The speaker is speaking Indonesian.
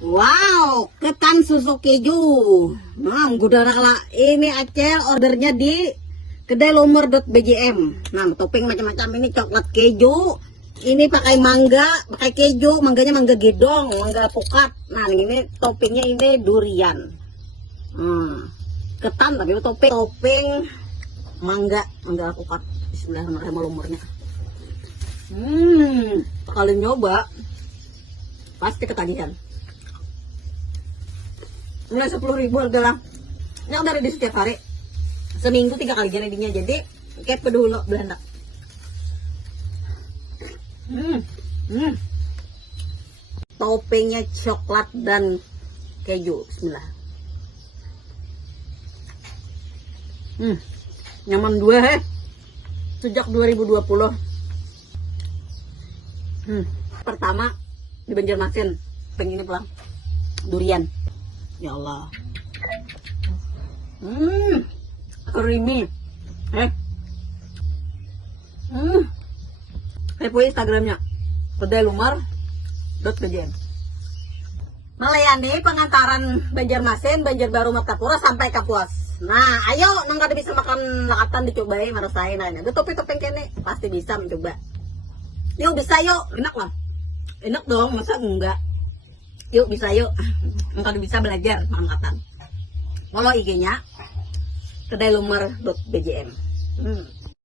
Wow, ketan susu keju. Nah, udah lah. Ini Acel ordernya di kedai lomer.bjm. Nah, topping macam-macam ini coklat keju. Ini pakai mangga, pakai keju, mangganya mangga gedong, mangga pukat. Nah, ini toppingnya ini durian. Ketan tapi topping mangga pukat. Bismillahirrahmanirrahim lumurnya. Kalian nyoba pasti ketagihan. Mulai 10.000 harga lah. Ini udah ada di setiap hari. Seminggu 3 kali jadinya. Jadi kayak pedulu Belanda. Toppingnya coklat dan keju. Bismillah. Nyaman dua sejak 2020. Pertama di Banjarmasin pengen pulang durian. Ya Allah. Creamy. Kepo Instagramnya kedai lumar.bjm. Melayani pengantaran Banjarmasin, Banjarbaru, Martapura sampai Kapuas. Nah, ayo nang kada bisa makan lakatan dicobain harus saya nanya. Topping kene pasti bisa mencoba. Yuk bisa yuk, enak lah. Enak dong, masa enggak? Yuk bisa yuk. Engkau bisa belajar angkatan. Follow IG-nya kedai lumar.bjm.